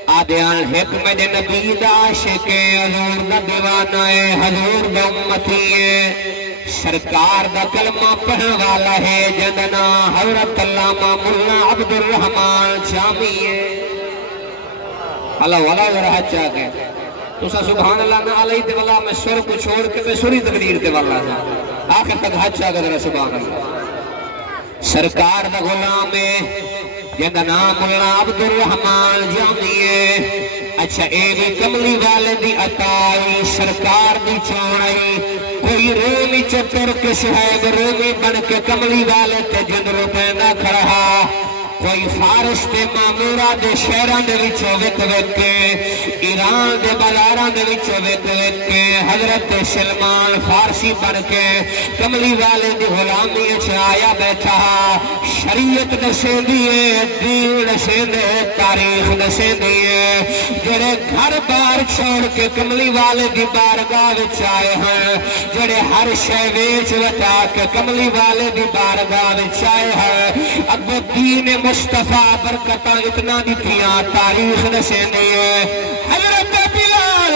آدھیان حکمت نبی دا عاشق حضور دا دیوانہ ہے حضور دا امتی ہے سرکار دا کلمہ پڑھن والا ہے جدنا حضرت علامہ مولانا عبد الرحمن شامی ہے اللہ والا ذرا حج چاہ تو سا سبحان اللہ نہ علیہ دے والا میں سر کو چھوڑ کے میں سری تقدیر دے والا تھا آخر تک حج چاہ ذرا سبحان اللہ سرکار دا غلام ہے جنہ نام اللہ عبد الرحمن جامی ہے اچھا اے بھی کملی والے دی عطائی سرکار دی چھوڑائی کوئی رومی چتر کے شہید رومی بن کے کملی والے تے جن روپے نہ کھڑا کوئی فارس دے معمورہ دے شہران دے وچو وک کے ایران دے بازاران دے وچو وک کے حضرت سلمان فارسی بن کے کملی والے دی غلامی آیا بیٹھا شریعت دسے دیئے دین دسے دے تاریخ دسے دیئے جڑے گھر بار چھوڑ کے کملی والے دی بارگاہ وچ آئے ہیں جڑے ہر شے ویچ وٹا کے کملی والے دی بارگاہ وچ آئے ہیں اب دین مصطفیٰ برکتہ اتنا دیتیاں تاریخ دسے دیئے حضرت بلال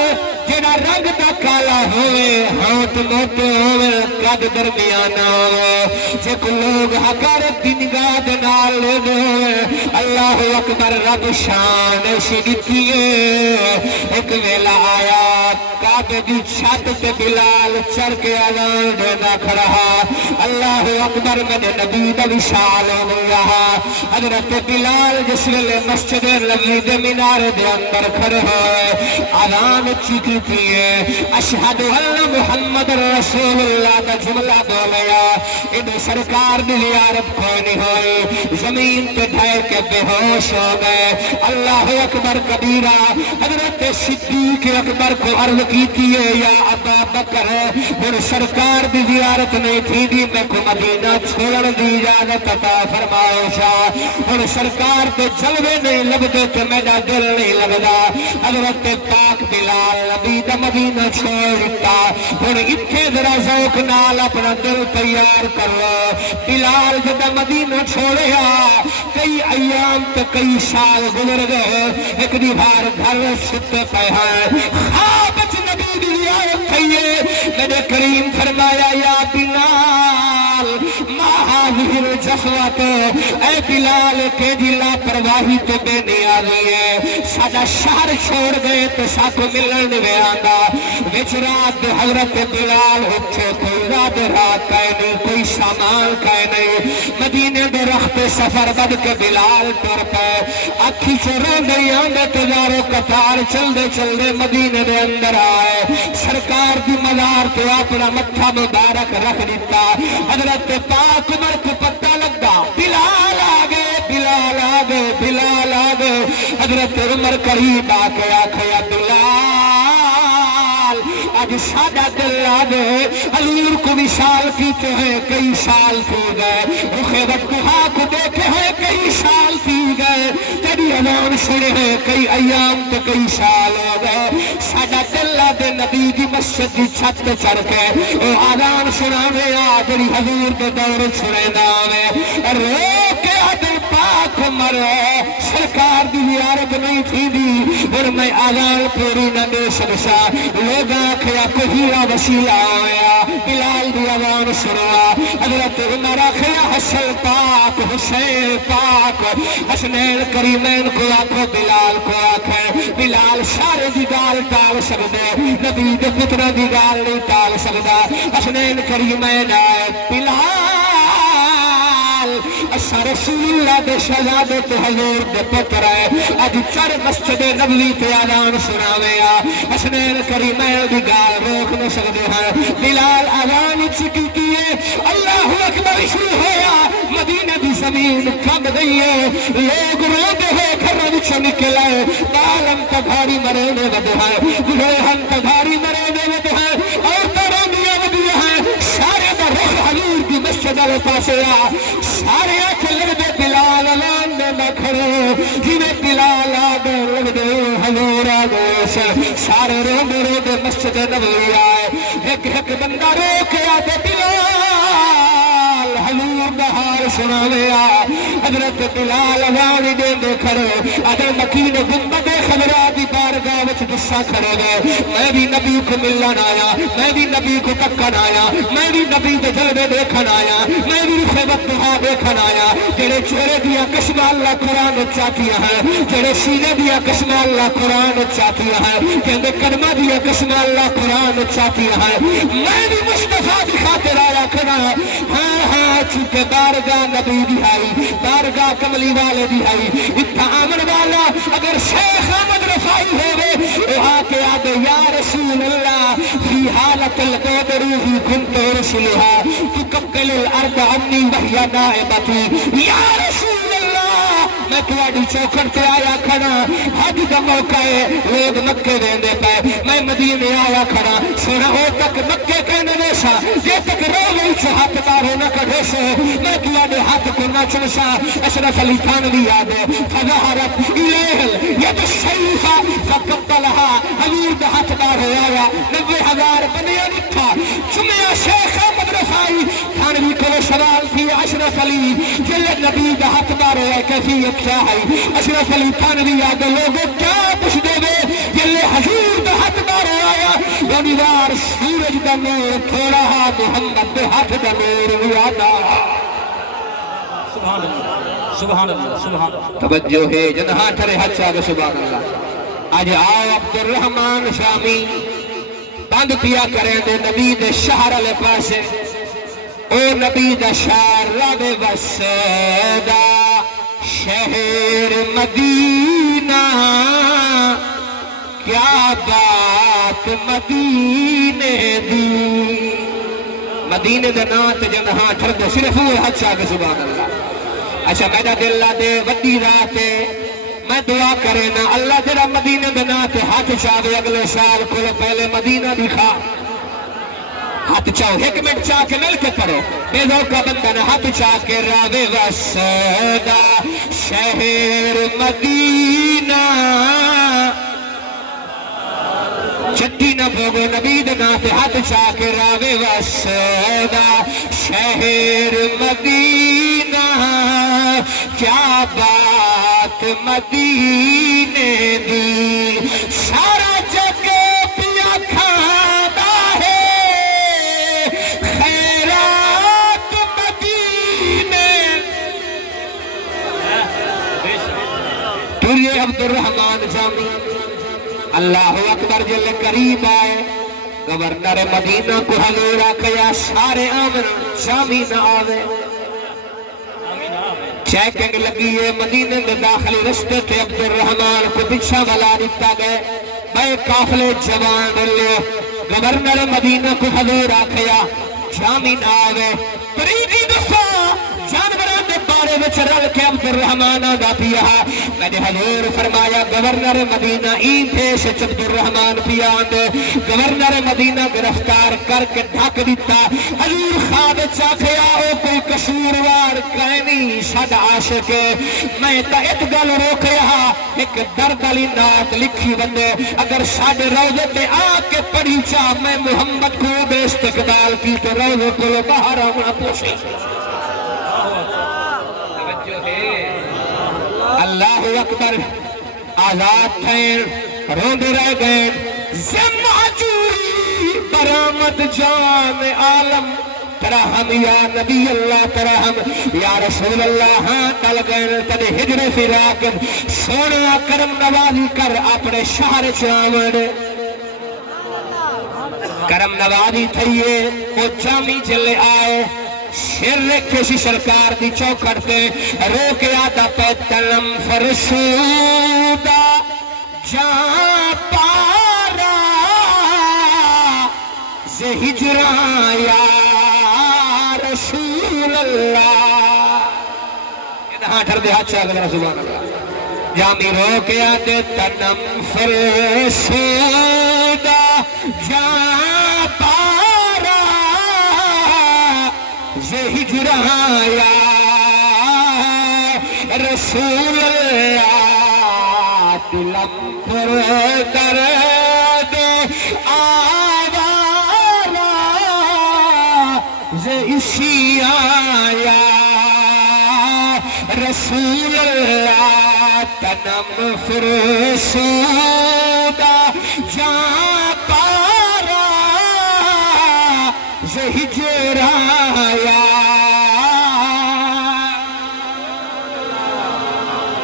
جڑا رنگ دا کالا ہوئے ہاتھ موٹے ہوئے قد درمیانہ ہوئے جب لوگ حقارت دی نگاہ دنال لے ہوئے اللہ اکبر رب شان شدتیے ایک ویلا آیا کعبے دی چھت تے بلال چڑھ کے اذان دینا کھڑا اللہ اکبر میں نبی دا وشال ہو گیا حضرت بلال جس ویلے مسجد نبوی دے مینار دے اندر کھڑے ہوئے اذان چیکی تھیے اشہد ان محمد رسول اللہ کا جملہ بولیا انہیں سرکار دی زیارت کوئی نہیں ہوئی زمین پہ ڈھائے کے بے ہوش ہو گئے اللہ اکبر کبیرہ حضرت صدیق اکبر کو عرض کیتی ہے یا ابا بکر اور سرکار دی زیارت نہیں تھی دی میں کو مدینہ چھوڑ دی اجازت عطا فرمائے شاہ اور سرکار تو جلوے نہیں لگتے تو میرا دل نہیں لگتا حضرت پاک بلال نبی دا مدینہ چھوڑ دیتا اور اتھے ذرا ذوق نال اپنا دل تیار کرو بلال جدا مدینہ چھوڑیا کئی ایام تو کئی سال گزر گئے ایک دیوار گھر ستے پہ ہیں خوابت نبی دی زیارت کھئیے میرے کریم فرمایا یا بلال ماہر جخوات اے بلال کے دلا پرواہی تو بے نیازی ہے سادہ شہر چھوڑ گئے تو ساتھ ملن میں آندا وچ رات حضرت بلال اٹھے کوئی رات کہے نہیں کوئی سامان کہے نہیں مدینے دے رخت سفر بد کے بلال ٹر پہ اکھی چوروں دے آندے تجارو قطار چل دے مدینے دے اندر آئے سرکار دی مزار تو اپنا متھا مبارک رکھ دیتا حضرت پاک عمر کو پتہ لگا بلال آگے بلال آگے حضرت عمر قریب آکے آکھیا بلال آج سادہ دل آگے حضور کو وشال کیتے ہیں کئی سال کی گئے رخ وقتہا کو دیکھے ہیں کئی سال کی گئے تیری اذان سنے ہیں کئی ایام تو کئی سال ہو گئے سادہ دل آگے نبی دی مسجد دی چھت چڑھ کے اذان سنانے آدری حضور کے دور چھڑے نامے رو کے آدر پاک عمر سرکار دی زیارت نہیں تھی دی اور میں اذان پوری نہ دے سکسا لوگ آکھیا کہیرہ وسیلہ آیا بلال دی اذان سنوا حضرت عمر آکھیا حسن پاک حسین پاک حسنین کریمین کو آکھو بلال کو آکھے بلال سارے دی گال ٹال سکدے نبی دے پترہ دی گال نہیں ٹال سکدا حسنین کریمین آئے بلال اسا رسول اللہ دے شہادت حضور دے پتر ہے اج چر مسجد نبوی تے اذان سناویا حسنین کریمین دی گال روک نہ سکدے ہیں بلال اذان چکی کیے اللہ اکبر شروع ہوا مدینہ دی زمین کھب گئی ہے لوگ روتے ہیں گھر وچ نکلے بالم تبھاری مرینے ودے ہیں گھوڑے ہم تبھاری مرینے ودے ہیں اور تروندیاں ودے ہیں سارے دا رخ حضور دی مسجد والے پاسے آ سارے آنکھ لگ دے بلال لان نہ کھڑو جی میں بلال آگے لگ دے حضور آگے سارے روندے روندے مسجد نبوی آئے ایک ایک بندہ رو کے آدھے بلال حضور بہار سناوے آ حضرت بلال آوانی دے دے کھڑو اگر مکین گنبد خبرادی بارگاہ وچ دسا کھڑے گئے میں بھی نبی کو ملن آیا میں بھی نبی کو تکن آیا میں بھی نبی دے جلوے دیکھن آیا میں بھی رخ بدھا دیکھن آیا جڑے چہرے دیا قسماں اللہ قرآن چاہتیاں ہیں جڑے سینے دیا قسماں اللہ قرآن چاہتیاں ہیں کہندے قدمہ دیا قسماں اللہ قرآن چاہتیاں ہیں میں بھی مصطفیٰ دی خاطر آیا کھڑا ہاں ہاں چونکہ بارگاہ نبی دی آئی بارگاہ کملی والے دی آئی اتھا آمن والا اگر شیخ احمد رفائی ہوئے وہاں کے آدھے یا رسول اللہ فی حالت القود روحی کنت رسلها تکبل الارض عنی وحی نائبتی یا رسول اللہ میں تواڈی چوکھٹ تے آیا کھڑا حج دا موقع ہے لوگ مکے ویندے پے میں مدینے آیا کھڑا سونا او تک مکے کہنے ویسا جے تک روی چ ہاتھ مارو نہ کڈے سو میں تواڈے ہاتھ کو نہ چمسا اشرف علی تھانوی یاد ہے فظہرت الیہ ید الشریفہ فقبلها حضور دا ہاتھ مارو آیا 90,000 بنیا نکھا چمیا شیخ احمد رفائی تھانوی کو سوال کی اشرف علی جل نبی دا ہاتھ مارو ہے کیفیت کیا ہے اشرف علی تھانوی یاد لوگوں کیا پوچھ دے گے جل حضور دا ہاتھ مارو آیا یعنیوار سورج دا نور تھوڑا محمد دا ہاتھ دا نور یادا سبحان اللہ سبحان اللہ سبحان اللہ توجہ ہے جنہاں ٹھرے حج آگے سبحان اللہ آج آؤ عبد الرحمن شامی بند پیا کریں دے نبی دے شہر علیہ پاسے او نبی دا شہر رب وسیدہ شہر مدینہ کیا بات مدینے دی مدینے دے نات جنہاں ٹھر دے صرف وہ حج آگے سبحان اللہ اچھا میرا دل دے وڈی رات میں دعا کرے نا اللہ جڑا مدینہ دے نات ہاتھ چاہے اگلے سال کو پہلے مدینہ دکھا ہاتھ چاہو ایک منٹ چاہ کے مل کے پڑھو بے ذوقہ بندہ نہ ہاتھ چاہ کے راوے وسیدہ شہر مدینہ چٹی نہ بھوگو نبی دے نات ہاتھ چاہ کے راوے وسیدہ شہر مدینہ کیا بات مدینے دی سارا جگ پیا کھانا ہے خیرات مدینے تجھے عبد الرحمن جامی اللہ اکبر جل قریب آئے گورنر مدینہ کو حضور آکھیا سارے آمن جامی نہ آوے چیکنگ لگی ہے مدینہ میں داخلی رستے تھے عبد الرحمن کو پچھا والا دیتا گئے بے قافلے جوان لے گورنر مدینہ کو حضور آکھیا جامی نہ آوے پریدی دفعہ جانوران دے بارے میں چرل کے عبد الرحمن آدھا پیا میں نے حضور فرمایا گورنر مدینہ این تھے سے عبد الرحمن پیا آندے گورنر مدینہ گرفتار کر کے ڈھاک دیتا حضور خواب چاکھیا او کوئی قصوروار کہنی صد عاشق میں تا اتگل روکیا ایک درد علی نات لکھی بندے اگر ساڑھے روزے پہ آکے پڑھی چاہ میں محمد کو بے استقبال کی تو روزے کو باہر آمنا پوچھے اللہ اکبر آزاد تھے روندے رہ گئے زمعجوری برامد جان عالم ترحم یا نبی اللہ ترحم یا رسول اللہ ہاں تل گئے تد ہجر فراق سونا کرم نوازی کر اپنے شہر چاوڑ کرم نوازی تھئیے وہ جامی چلے آئے شر کسی سرکار دی چوکھٹ تے رو کے آدھا پیتنم فرسودہ جان پارا سے ہجران یا رسول اللہ یہاں ٹھر دے ہاتھ چاہ گیا سبحان اللہ جامی رو کے آدھے تنم فرسودہ جان پارا ہجرایا رسول اللہ دلم پر درد آوارا اسی آیا رسول اللہ تنم فرسودہ جاں پارا ہجرایا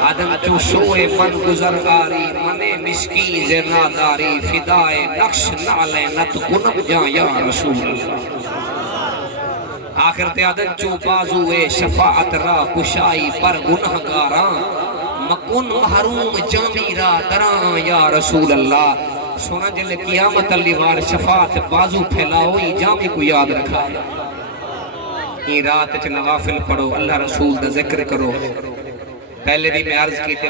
آدم چو سوئے من گزر آری منے مسکین زناداری فدائے نقش نالے نت کنم جا یا رسول اللہ آخر تے آدم چو بازوئے شفاعت را کشائی پر گنہگاراں مکن محروم جامی را دران یا رسول اللہ سونا جل قیامت اللیوار شفاعت بازو پھیلاؤئی جامی کو یاد رکھا یہ رات چ نوافل پڑھو اللہ رسول دا ذکر کرو پہلے بھی میں عرض کی تھے